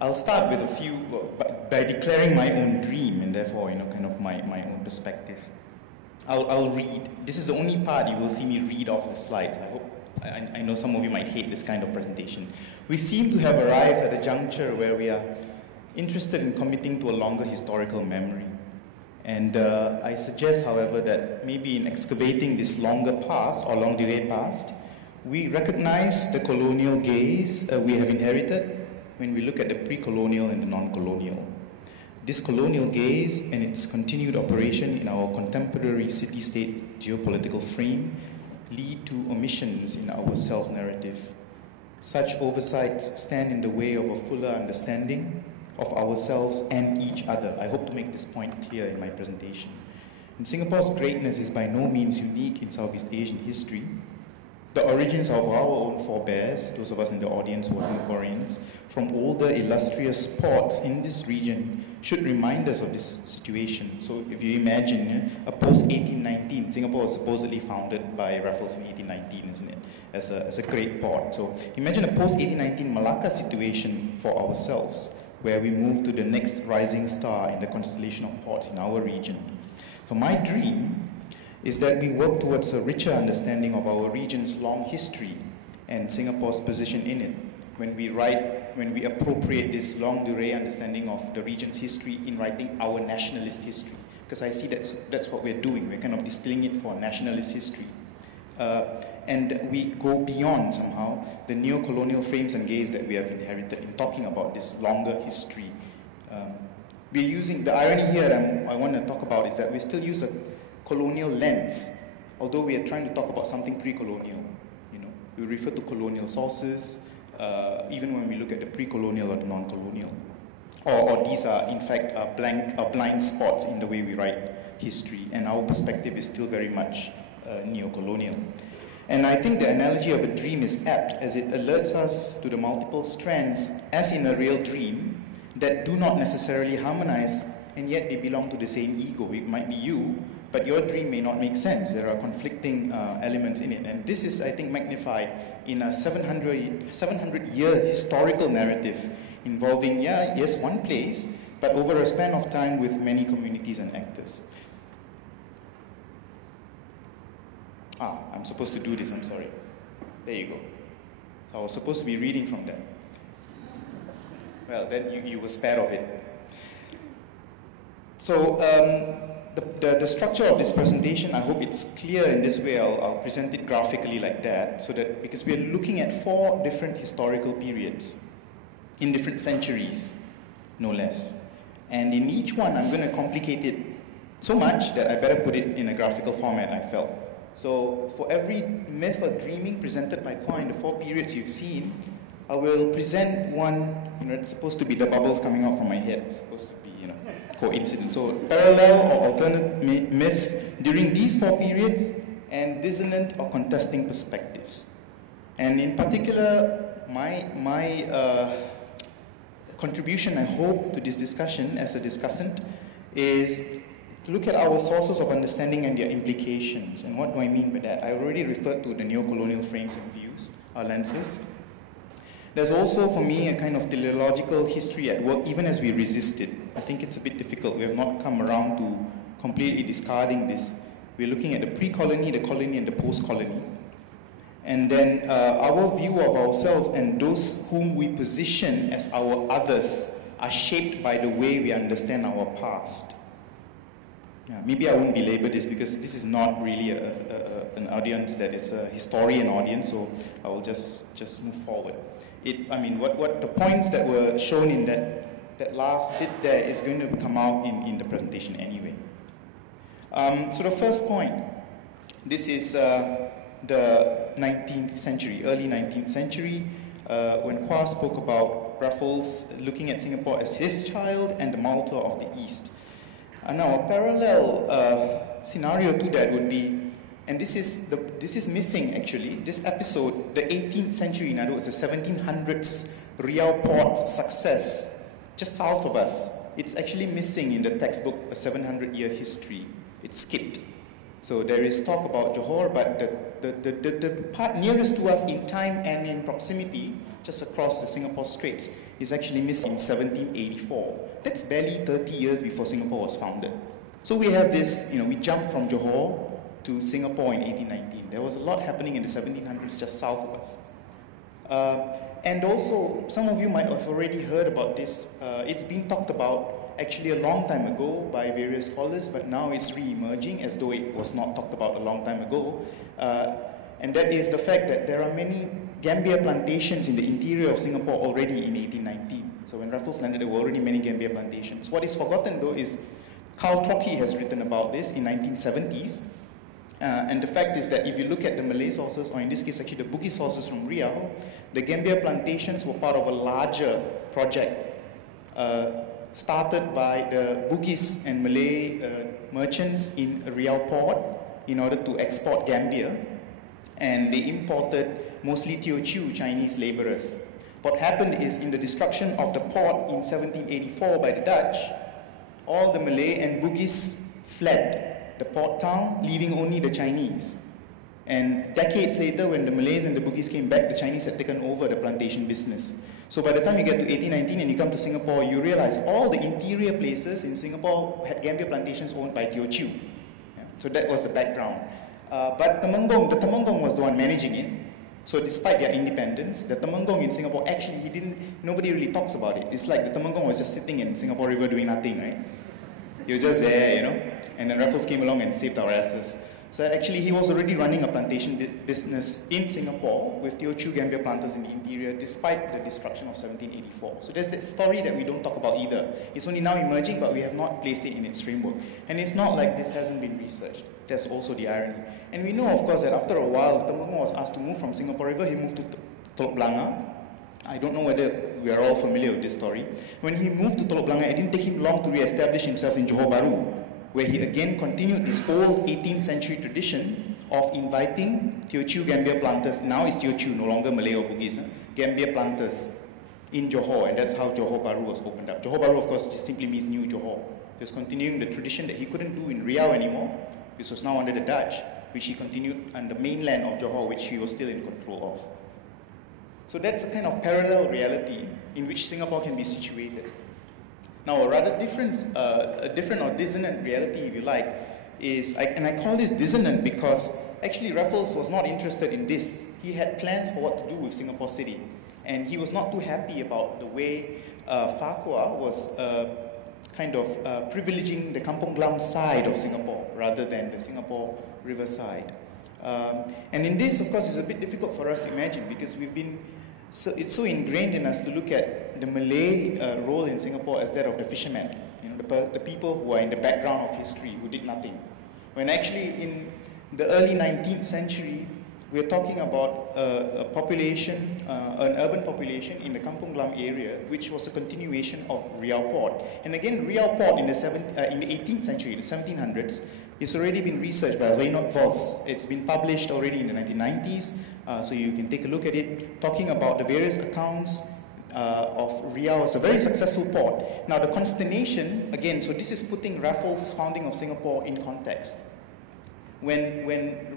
I'll start with a few, by declaring my own dream, and therefore, kind of my own perspective. I'll read. This is the only part you will see me read off the slides. I know some of you might hate this kind of presentation. We seem to have arrived at a juncture where we are interested in committing to a longer historical memory. And I suggest, however, that maybe in excavating this longer past, or longue durée past, we recognize the colonial gaze we have inherited when we look at the pre-colonial and the non-colonial. This colonial gaze and its continued operation in our contemporary city-state geopolitical frame lead to omissions in our self-narrative. Such oversights stand in the way of a fuller understanding of ourselves and each other. I hope to make this point clear in my presentation. And Singapore's greatness is by no means unique in Southeast Asian history. The origins of our own forebears, those of us in the audience who are Singaporeans, from older illustrious ports in this region should remind us of this situation. So if you imagine a post-1819, Singapore was supposedly founded by Raffles in 1819, isn't it? As a great port. So imagine a post-1819 Malacca situation for ourselves, where we move to the next rising star in the constellation of ports in our region. So my dream is that we work towards a richer understanding of our region's long history and Singapore's position in it. When we appropriate this longue durée understanding of the region's history in writing our nationalist history. Because I see that's what we're doing. We're kind of distilling it for nationalist history. And we go beyond somehow the neo-colonial frames and gaze that we have inherited in talking about this longer history. We're using, the irony here I want to talk about is that we still use a colonial lens, although we are trying to talk about something pre-colonial. We refer to colonial sources, even when we look at the pre-colonial or the non-colonial. Or these are, in fact, blind spots in the way we write history, and our perspective is still very much neo-colonial. And I think the analogy of a dream is apt, as it alerts us to the multiple strands, as in a real dream, that do not necessarily harmonize, and yet they belong to the same ego. It might be you, but your dream may not make sense. There are conflicting elements in it. And this is, I think, magnified in a 700-year historical narrative involving, yes, one place, but over a span of time with many communities and actors. I'm supposed to do this, I'm sorry. There you go. So I was supposed to be reading from that. Well, then you were spared of it. So the structure of this presentation, I hope it's clear in this way. I'll present it graphically like that, so that because we're looking at 4 different historical periods in different centuries, no less. And in each one, I'm going to complicate it so much that I better put it in a graphical format, I felt. So for every myth or dreaming presented by Kwa in the 4 periods you've seen, I will present one, it's supposed to be the bubbles coming out from my head. It's supposed to be, coincidence. So parallel or alternate myths during these 4 periods and dissonant or contesting perspectives. And in particular, my contribution, I hope, to this discussion as a discussant is to look at our sources of understanding and their implications. And what do I mean by that? I already referred to the neo-colonial frames and views, our lenses. There's also, for me, a kind of teleological history at work, even as we resist it. I think it's a bit difficult. We have not come around to completely discarding this. We're looking at the pre-colony, the colony, and the post-colony. And then our view of ourselves and those whom we position as our others are shaped by the way we understand our past. Maybe I won't belabor this because this is not really an audience that is a historian audience, so I will just move forward. What the points that were shown in that last bit there is going to come out in the presentation anyway. So the first point, this is the 19th century, early 19th century, when Kwa spoke about Raffles looking at Singapore as his child and the Malta of the East. Now, a parallel scenario to that would be, and this is missing actually, this episode, the 18th century, in other words, the 1700s Riau port success, just south of us. It's actually missing in the textbook, A 700-Year History. It's skipped. So there is talk about Johor, but the part nearest to us in time and in proximity, just across the Singapore Straits, is actually missing in 1784. That's barely 30 years before Singapore was founded. So we have this, we jumped from Johor to Singapore in 1819. There was a lot happening in the 1700s just south of us. And also, some of you might have already heard about this. It's been talked about actually a long time ago by various scholars, but now it's re-emerging as though it was not talked about a long time ago. And that is the fact that there are many Gambia plantations in the interior of Singapore already in 1819. So when Raffles landed, there were already many Gambia plantations. What is forgotten though is Karl Trocchi has written about this in 1970s. And the fact is that if you look at the Malay sources, or in this case actually the Bugis sources from Riau, the Gambia plantations were part of a larger project started by the Bugis and Malay merchants in Riau port in order to export Gambia. And they imported mostly Teochew Chinese laborers. What happened is in the destruction of the port in 1784 by the Dutch, all the Malay and Bugis fled the port town, leaving only the Chinese. And decades later, when the Malays and the Bugis came back, the Chinese had taken over the plantation business. So by the time you get to 1819 and you come to Singapore, you realize all the interior places in Singapore had Gambia plantations owned by Teochew. Yeah? So that was the background. But the Temenggung was the one managing it. So despite their independence, the Temenggung in Singapore, actually nobody really talks about it. It's like the Temenggung was just sitting in Singapore River doing nothing, right? You're just there, And then Raffles came along and saved our asses. So actually he was already running a plantation business in Singapore with Teochew Gambia planters in the interior despite the destruction of 1784. So there's that story that we don't talk about either. It's only now emerging, but we have not placed it in its framework. And it's not like this hasn't been researched. That's also the irony. And we know, of course, that after a while, Temenggung was asked to move from Singapore River. He moved to Teluk Blangah. I don't know whether we are all familiar with this story. When he moved to Teluk Blangah, it didn't take him long to re-establish himself in Johor Bahru, where he again continued this old 18th century tradition of inviting Teochew Gambia planters, now it's Teochew, no longer Malay or Bugis, Gambia planters in Johor, and that's how Johor Bahru was opened up. Johor Bahru, of course, just simply means New Johor. He was continuing the tradition that he couldn't do in Riau anymore, which was now under the Dutch, which he continued on the mainland of Johor, which he was still in control of. So that's a kind of parallel reality in which Singapore can be situated. Now, a rather different or dissonant reality, if you like, is, and I call this dissonant because actually Raffles was not interested in this. He had plans for what to do with Singapore City, and he was not too happy about the way Farquhar was kind of privileging the Kampong Glam side of Singapore rather than the Singapore River side. And in this, of course, it's a bit difficult for us to imagine because it's so ingrained in us to look at the Malay role in Singapore as that of the fishermen, the people who are in the background of history, who did nothing. When actually in the early 19th century, we're talking about a population, an urban population in the Kampong Glam area, which was a continuation of Riau Port. And again, Riau Port in the 18th century, the 1700s, it's already been researched by Reinhold Voss. It's been published already in the 1990s, so you can take a look at it, talking about the various accounts of Riau as a very successful port. Now the consternation, again, so this is putting Raffles' founding of Singapore in context. When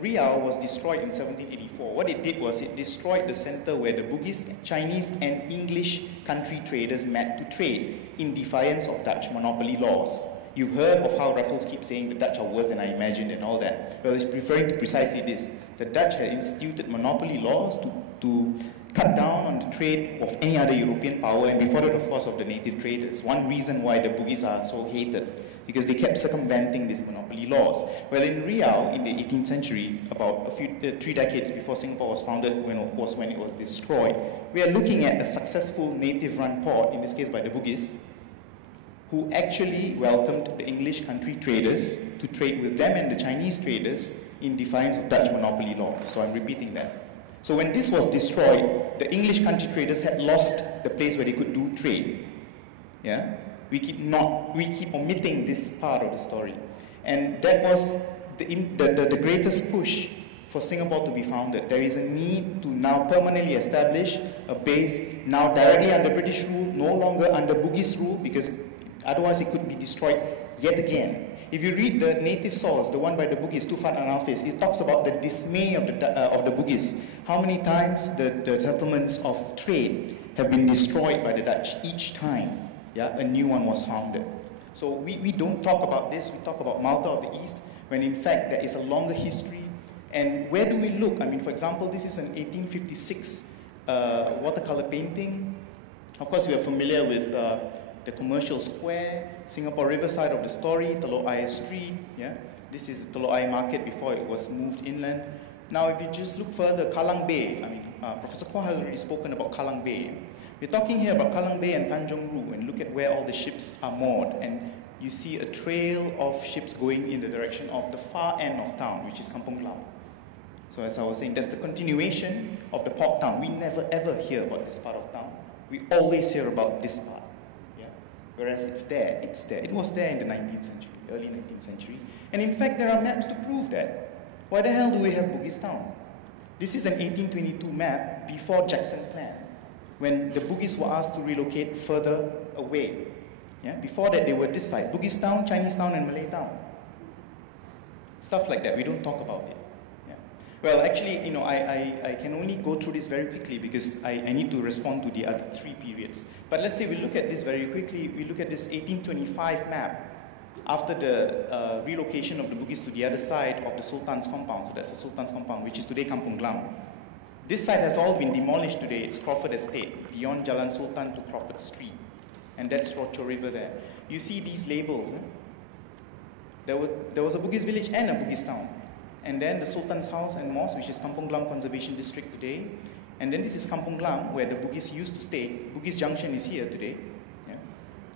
Riau was destroyed in 1784, what it did was it destroyed the center where the Bugis, Chinese and English country traders met to trade in defiance of Dutch monopoly laws. You've heard of how Raffles keeps saying the Dutch are worse than I imagined and all that. Well, it's referring to precisely this. The Dutch had instituted monopoly laws to cut down on the trade of any other European power, and before that, of course, of the native traders. One reason why the Bugis are so hated, because they kept circumventing these monopoly laws. Well, in Riau, in the 18th century, about 3 decades before Singapore was founded, when it was destroyed, we are looking at a successful native-run port, in this case by the Bugis, who actually welcomed the English country traders to trade with them and the Chinese traders in defiance of Dutch monopoly law. So I'm repeating that. So when this was destroyed, the English country traders had lost the place where they could do trade. Yeah? We keep omitting this part of the story. And that was the greatest push for Singapore to be founded. There is a need to now permanently establish a base, now directly under British rule, no longer under Bugis rule, because otherwise it could be destroyed yet again. If you read the native source, the one by the Bugis, Tufan Analfis, it talks about the dismay of the Bugis. How many times the settlements of trade have been destroyed by the Dutch each time, yeah, a new one was founded. So we don't talk about this, we talk about Malta of the East, when in fact there is a longer history. And where do we look? I mean, for example, this is an 1856 watercolor painting. Of course, we are familiar with the Commercial Square, Singapore Riverside of the story, Telok Ayer Street. Yeah? This is Telok Ayer Market before it was moved inland. Now, if you just look further, Kallang Bay, I mean, Professor Kwok has already spoken about Kallang Bay. We're talking here about Kallang Bay and Tanjung Ru, and look at where all the ships are moored. And you see a trail of ships going in the direction of the far end of town, which is Kampong Glam. So as I was saying, that's the continuation of the port town. We never ever hear about this part of town. We always hear about this part. Yeah? Whereas it's there, it's there. It was there in the 19th century, early 19th century. And in fact, there are maps to prove that. Why the hell do we have Bugis town? This is an 1822 map before Jackson Plan, when the Bugis were asked to relocate further away. Yeah? Before that, they were this side, Bugis town, Chinese town, and Malay town. Stuff like that, we don't talk about it. Yeah? Well, actually, you know, I can only go through this very quickly because I need to respond to the other three periods. But let's say we look at this very quickly. We look at this 1825 map after the relocation of the Bugis to the other side of the Sultan's compound. So that's the Sultan's compound, which is today Kampong Glam. This side has all been demolished today. It's Crawford Estate, beyond Jalan Sultan to Crawford Street. And that's Rocho River there. You see these labels. There was a Bugis village and a Bugis town. And then the Sultan's house and mosque, which is Kampong Glam Conservation District today. And then this is Kampong Glam, where the Bugis used to stay. Bugis Junction is here today. Yeah?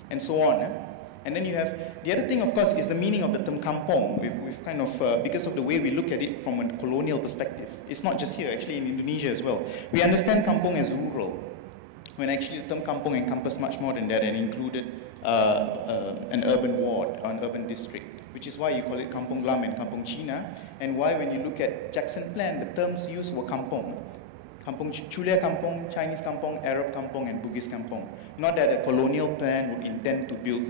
And so on. And then you have, the other thing, of course, is the meaning of the term kampong. We've kind of, because of the way we look at it from a colonial perspective. It's not just here, actually in Indonesia as well. We understand kampong as rural, when actually the term kampong encompassed much more than that and included an urban ward or an urban district, which is why you call it Kampong Glam and Kampong China, and why when you look at Jackson Plan, the terms used were kampong. Kampong Chulia Kampong, Chinese Kampong, Arab Kampong, and Bugis Kampong. Not that a colonial plan would intend to build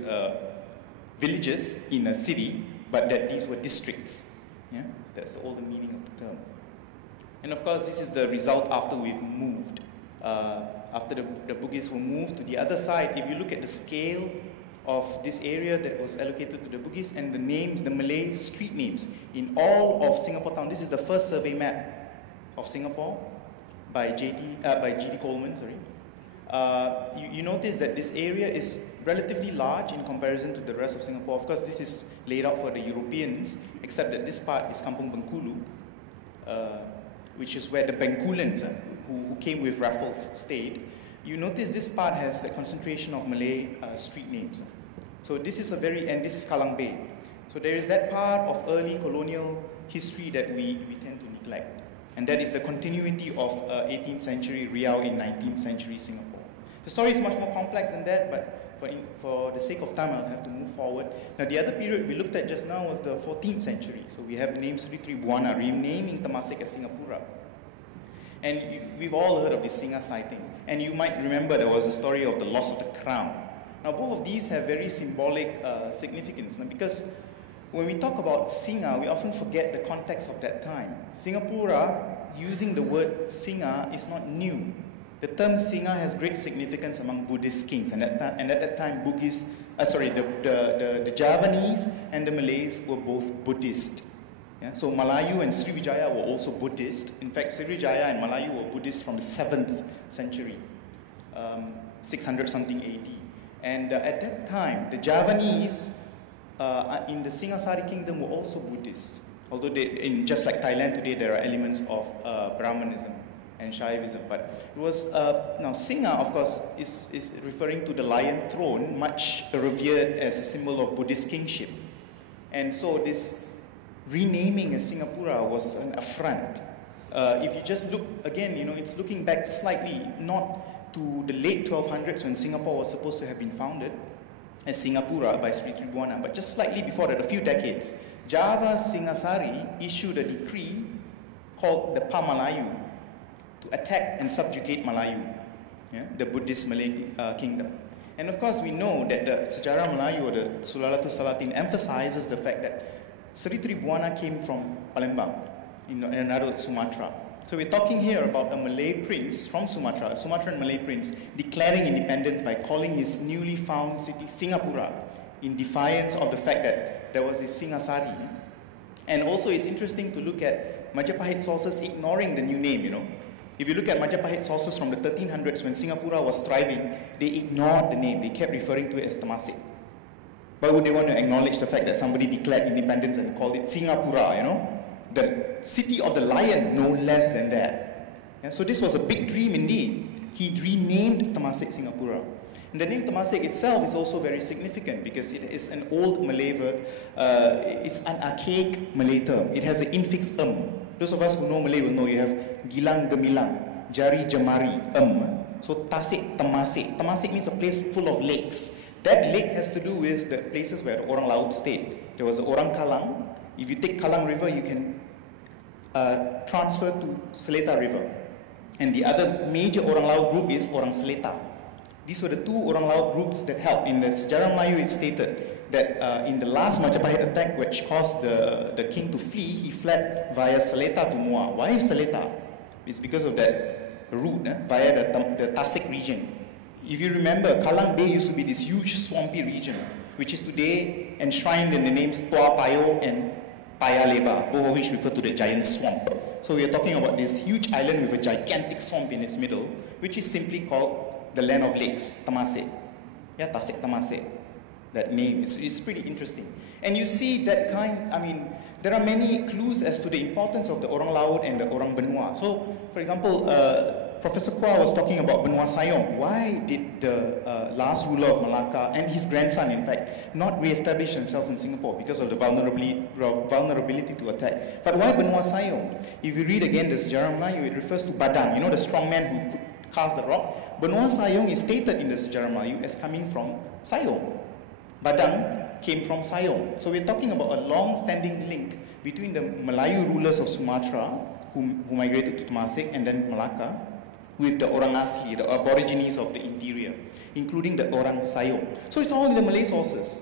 villages in a city, but that these were districts. Yeah? That's all the meaning of the term. And of course, this is the result after we've moved. After the Bugis were moved to the other side, if you look at the scale of this area that was allocated to the Bugis and the names, the Malay street names in all of Singapore town, this is the first survey map of Singapore by G.D. Coleman, sorry. You notice that this area is relatively large in comparison to the rest of Singapore. Of course, this is laid out for the Europeans, except that this part is Kampung Bengkulu, which is where the Bengkulans, who came with Raffles, stayed. You notice this part has a concentration of Malay street names. So this is and this is Kallang Bay. So there is that part of early colonial history that we tend to neglect. And that is the continuity of 18th century Riau in 19th century Singapore. The story is much more complex than that, but for the sake of time, I'll have to move forward. Now, the other period we looked at just now was the 14th century. So we have the name Sri Tribuana, renaming Temasek as Singapura. And we've all heard of the Singa sighting. And you might remember there was a story of the loss of the crown. Now, both of these have very symbolic significance. Now, because when we talk about Singa, we often forget the context of that time. Singapura, using the word Singa, is not new. The term Singa has great significance among Buddhist kings, and at that time, the Javanese and the Malays were both Buddhist. Yeah? So Malayu and Sriwijaya were also Buddhist. In fact, Sriwijaya and Malayu were Buddhist from the 7th century, 600 something AD. And at that time, the Javanese in the Singasari kingdom were also Buddhist. Although just like Thailand today, there are elements of Brahmanism and Shaivism. But it was, now Singa, of course, is referring to the lion throne, much revered as a symbol of Buddhist kingship. And so this renaming as Singapura was an affront. If you just look, again, you know, it's looking back slightly, not to the late 1200s when Singapore was supposed to have been founded as Singapura by Sri Tribuana, but just slightly before that, a few decades, Java Singasari issued a decree called the Pamalayu to attack and subjugate Malayu, yeah, the Buddhist Malay kingdom. And of course, we know that the Sejarah Melayu, or the Sulalatul Salatin, emphasizes the fact that Sri Tribuana came from Palembang, in another Sumatra. So we're talking here about a Malay prince from Sumatra, a Sumatran Malay prince, declaring independence by calling his newly found city Singapura, in defiance of the fact that there was a Singasari. And also it's interesting to look at Majapahit sources ignoring the new name, you know. If you look at Majapahit sources from the 1300s, when Singapura was thriving, they ignored the name. They kept referring to it as Temasek. Why would they want to acknowledge the fact that somebody declared independence and called it Singapura, you know? The city of the lion, no less than that. Yeah, so this was a big dream indeed. He renamed Temasek Singapura. And the name Temasek itself is also very significant because it is an old Malay verb. It's an archaic Malay term. It has an infix Those of us who know Malay will know you have gilang gemilang, jari jemari, So Tasik, Temasek. Temasek means a place full of lakes. That lake has to do with the places where the Orang Laut stayed. There was the Orang Kalang. If you take Kalang River, you can transfer to Seletar River. And the other major Orang Laut group is Orang Seletar. These were the two Orang Laut groups that helped. In the Sejarah Melayu, it stated that in the last Majapahit attack, which caused the king to flee, he fled via Seletar to Muar. Why Seletar? It's because of that route via the Tasik region. If you remember, Kalang Bay used to be this huge swampy region, which is today enshrined in the names Tua Payoh and Paya Lebar, both of which refer to the giant swamp. So we are talking about this huge island with a gigantic swamp in its middle, which is simply called the land of lakes, Temasek. Yeah, Tasik Temasek. That name, it's pretty interesting. And you see that kind, I mean, there are many clues as to the importance of the Orang Laut and the Orang Benua. So, for example, Professor Kwa was talking about Benua Sayong. Why did the last ruler of Malacca, and his grandson in fact, not re-establish themselves in Singapore because of the vulnerability to attack? But why Benua Sayong? If you read again the Sejarah Melayu, it refers to Badang, you know, the strong man who could cast the rock. Benua Sayong is stated in the Sejarah Melayu as coming from Sayong. Badang came from Sayong. So we're talking about a long-standing link between the Melayu rulers of Sumatra, who migrated to Temasek, and then Malacca, with the Orang Asli, the aborigines of the interior, including the Orang Sayong. So it's all in the Malay sources,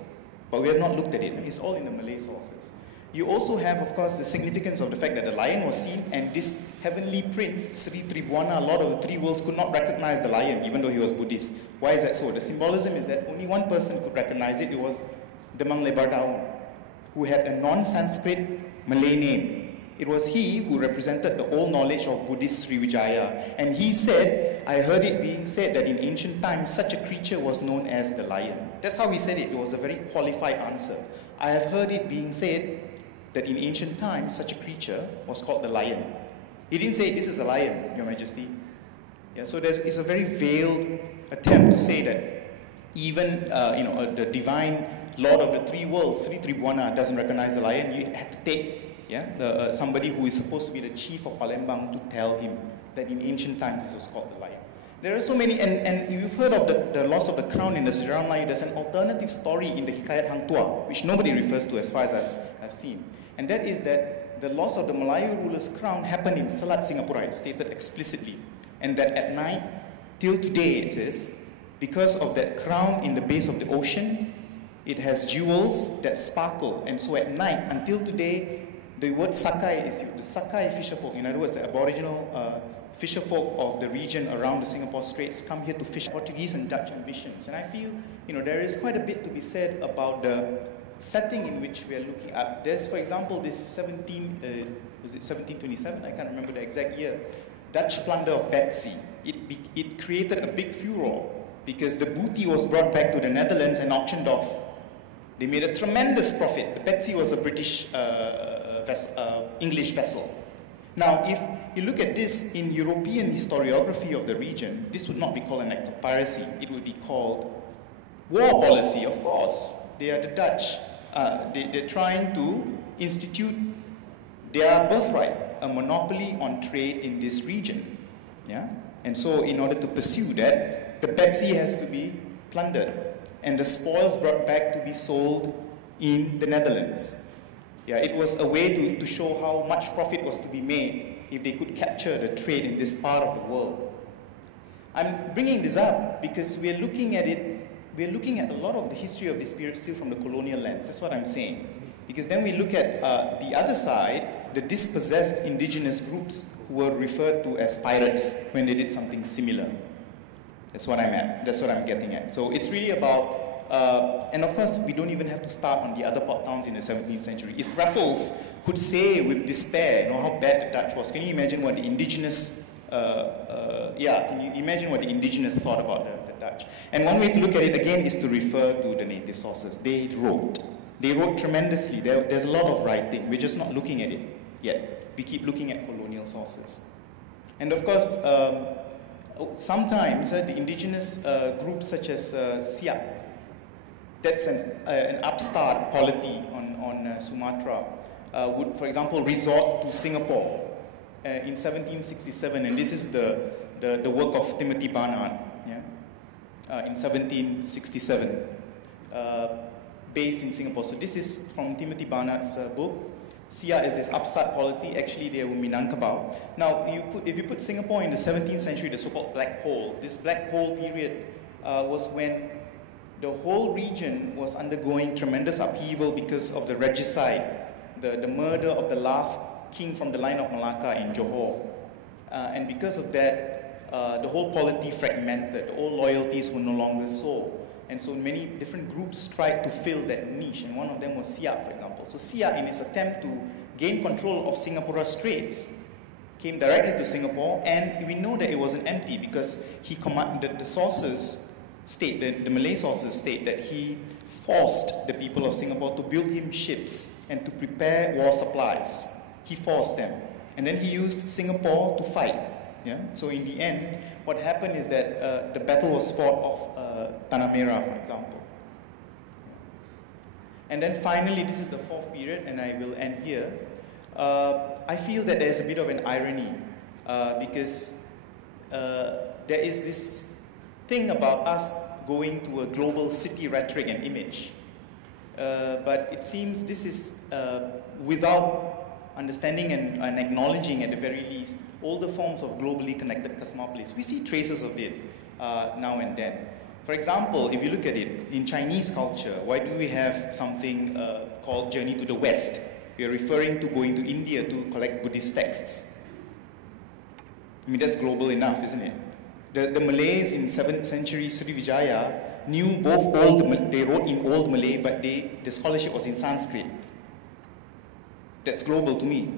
but we have not looked at it. It's all in the Malay sources. You also have, of course, the significance of the fact that the lion was seen, and this heavenly prince, Sri Tribuana, Lord of the Three Worlds, could not recognize the lion, even though he was Buddhist. Why is that so? The symbolism is that only one person could recognize it. It was Demang Lebar Daun, who had a non-Sanskrit Malay name. It was he who represented the old knowledge of Buddhist Sriwijaya. And he said, I heard it being said that in ancient times, such a creature was known as the lion. That's how he said it. It was a very qualified answer. I have heard it being said that in ancient times, such a creature was called the lion. He didn't say, this is a lion, Your Majesty. Yeah, so it's a very veiled attempt to say that even the divine Lord of the Three Worlds, Sri Tribuana, doesn't recognize the lion. You had to take somebody who is supposed to be the chief of Palembang to tell him that in ancient times this was called the lion. There are so many, and you've heard of the loss of the crown in the Sejarah Melayu. There's an alternative story in the Hikayat Hang Tuah, which nobody refers to as far as I've seen. And that is that the loss of the Melayu ruler's crown happened in Selat, Singapura. It's stated explicitly. And that at night, till today it says, because of that crown in the base of the ocean, it has jewels that sparkle. And so at night, until today, the word Sakai is used. The Sakai fisherfolk, in other words, the Aboriginal fisherfolk of the region around the Singapore Straits, come here to fish, Portuguese and Dutch ambitions. And I feel, there is quite a bit to be said about the setting in which we are looking at. There's, for example, this 1727? I can't remember the exact year. Dutch plunder of Betsy. It created a big furor because the booty was brought back to the Netherlands and auctioned off. They made a tremendous profit. The Betsy was a British English vessel. Now, if you look at this in European historiography of the region, this would not be called an act of piracy. It would be called war policy, of course. They are the Dutch. They're trying to institute their birthright, a monopoly on trade in this region. Yeah? And so in order to pursue that, the Betsy has to be plundered and the spoils brought back to be sold in the Netherlands. Yeah, it was a way to show how much profit was to be made if they could capture the trade in this part of the world. I'm bringing this up because we're looking at it we're looking at a lot of the history of this period still from the colonial lens. That's what I'm saying. Because then we look at the other side, the dispossessed indigenous groups who were referred to as pirates when they did something similar. That's what I'm at. That's what I'm getting at. So it's really about, and of course, we don't even have to start on the other port towns in the 17th century. If Raffles could say with despair, how bad the Dutch was, can you imagine what the indigenous, can you imagine what the indigenous thought about the Dutch? And one way to look at it again is to refer to the native sources. They wrote tremendously. There's a lot of writing. We're just not looking at it yet. We keep looking at colonial sources. And of course, sometimes the indigenous groups such as Siak, that's an upstart polity on Sumatra, would, for example, resort to Singapore in 1767, and this is the work of Timothy Barnard, in 1767, based in Singapore. So this is from Timothy Barnard's book. Sia is this upstart polity. Actually, they were Minangkabau. Now, if you put Singapore in the 17th century, the so-called black hole, this black hole period was when the whole region was undergoing tremendous upheaval because of the regicide, the murder of the last king from the line of Malacca in Johor. And because of that, the whole polity fragmented. All loyalties were no longer so. And so many different groups tried to fill that niche, and one of them was Siak, for example. So Siak, in its attempt to gain control of Singapore Straits, came directly to Singapore, and we know that it wasn't empty because he commanded, the sources state, the Malay sources state that he forced the people of Singapore to build him ships and to prepare war supplies. He forced them. And then he used Singapore to fight. Yeah? So in the end, what happened is that the battle was fought off Tanah Merah, for example. And then finally, this is the fourth period, and I will end here. I feel that there's a bit of an irony because there is this thing about us going to a global city rhetoric and image. But it seems this is without understanding and acknowledging, at the very least, all the forms of globally connected cosmopolis. We see traces of this now and then. For example, if you look at it, in Chinese culture, why do we have something called Journey to the West? We are referring to going to India to collect Buddhist texts. I mean, that's global enough, isn't it? The Malays in 7th century Srivijaya knew both they wrote in Old Malay, but the scholarship was in Sanskrit. That's global to me.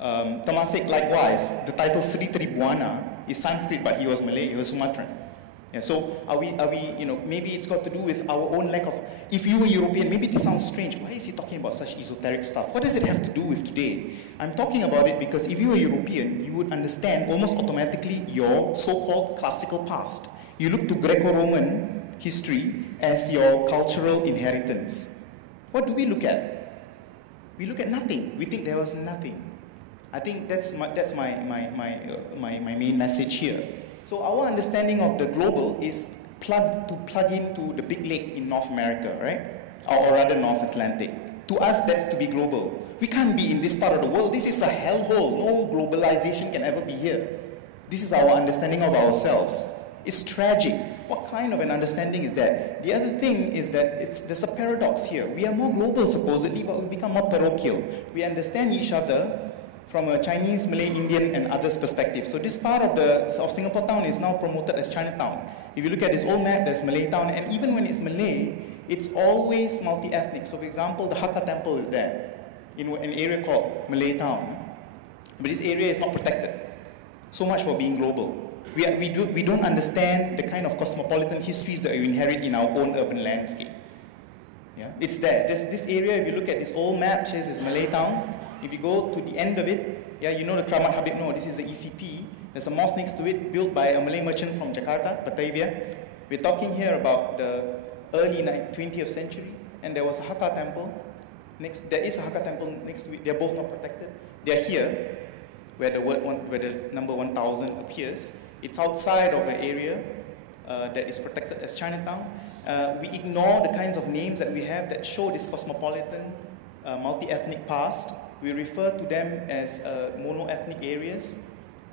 Temasek likewise, the title Sri Tribuana is Sanskrit, but he was Malay, he was Sumatran. Yeah, so are we, maybe it's got to do with our own lack of, if you were European, maybe this sounds strange. Why is he talking about such esoteric stuff? What does it have to do with today? I'm talking about it because if you were European, you would understand almost automatically your so-called classical past. You look to Greco-Roman history as your cultural inheritance. What do we look at? We look at nothing. We think there was nothing. I think that's my main message here. So our understanding of the global is plug into the big lake in North America, right? Or rather North Atlantic. To us, that's to be global. We can't be in this part of the world. This is a hellhole. No globalization can ever be here. This is our understanding of ourselves. It's tragic. What kind of an understanding is that? The other thing is that there's a paradox here. We are more global supposedly, but we become more parochial. We understand each other from a Chinese, Malay, Indian, and others' perspective. So this part of Singapore town is now promoted as Chinatown. If you look at this old map, there's Malay town, and even when it's Malay, it's always multi-ethnic. So for example, the Hakka temple is there, in an area called Malay town. But this area is not protected. So much for being global. We don't understand the kind of cosmopolitan histories that we inherit in our own urban landscape. Yeah? It's there. This area, if you look at this old map, says it's Malay town. If you go to the end of it, yeah, you know the Kramat Habib Noor, this is the ECP. There's a mosque next to it, built by a Malay merchant from Jakarta, Batavia. We're talking here about the early 20th century, and there was a Hakka temple. There is a Hakka temple next to it. They're both not protected. They're here, where the number 1000 appears. It's outside of an area that is protected as Chinatown. We ignore the kinds of names that we have that show this cosmopolitan, multi-ethnic past. We refer to them as mono-ethnic areas.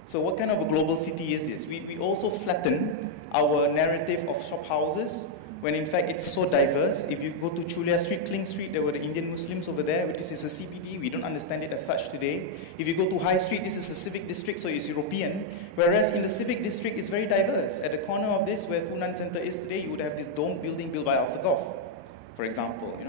So what kind of a global city is this? We also flatten our narrative of shop houses when in fact it's so diverse. If you go to Chulia Street, Kling Street, there were the Indian Muslims over there. This is a CBD, we don't understand it as such today. If you go to High Street, this is a civic district, so it's European. Whereas in the civic district, it's very diverse. At the corner of this, where Funan Center is today, you would have this dome building built by Al-Sagaf, for example.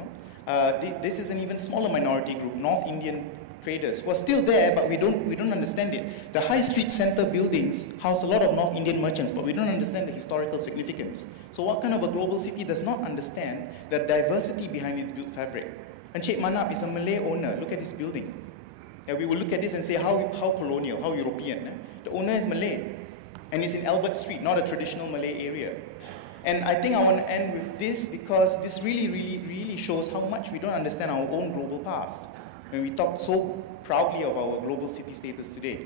This is an even smaller minority group, North Indian traders, who are still there, but we don't understand it. The High Street Center buildings house a lot of North Indian merchants, but we don't understand the historical significance. So what kind of a global city does not understand the diversity behind its built fabric? Encik Manap is a Malay owner. Look at this building. And we will look at this and say, how colonial, how European. The owner is Malay, and it's in Albert Street, not a traditional Malay area. And I think I want to end with this because this really shows how much we don't understand our own global past. When we talk so proudly of our global city status today.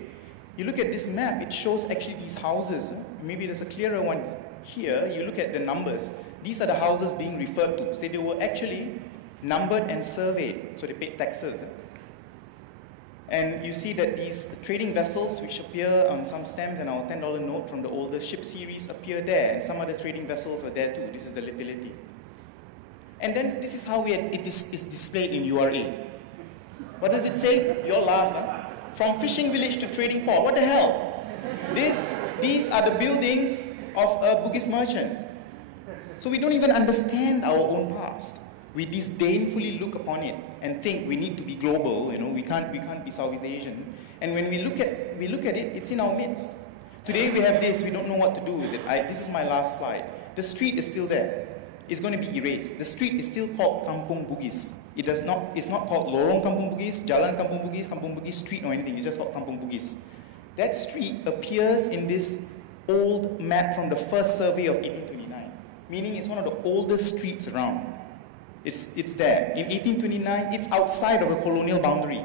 You look at this map, it shows actually these houses. Maybe there's a clearer one here. You look at the numbers. These are the houses being referred to. So they were actually numbered and surveyed, so they paid taxes. And you see that these trading vessels, which appear on some stamps and our $10 note from the older ship series, appear there, and some other trading vessels are there too. This is the Litility. And then this is how it is displayed in URA. What does it say? You'll laugh, huh? From fishing village to trading port. What the hell? These are the buildings of a Bugis merchant. So we don't even understand our own past. We disdainfully look upon it and think we need to be global. We can't be Southeast Asian. And when we look at it, it's in our midst. Today we have this. We don't know what to do with it. This is my last slide. The street is still there. It's going to be erased. The street is still called Kampung Bugis. It's not called Lorong Kampung Bugis, Jalan Kampung Bugis Street or anything. It's just called Kampung Bugis. That street appears in this old map from the first survey of 1829, meaning it's one of the oldest streets around. It's there. In 1829, it's outside of the colonial boundary.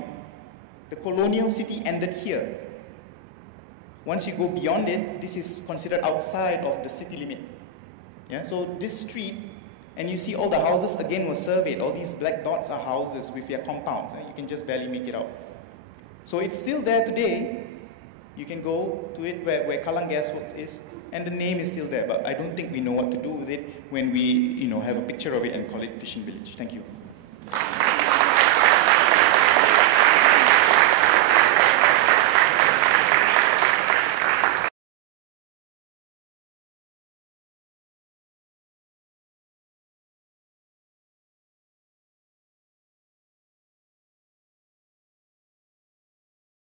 The colonial city ended here. Once you go beyond it, this is considered outside of the city limit. Yeah, so this street, and you see all the houses again were surveyed. All these black dots are houses with their compounds. You can just barely make it out. So it's still there today. You can go to it where Kallang Gasworks is, and the name is still there. But I don't think we know what to do with it when we have a picture of it and call it Fishing Village. Thank you.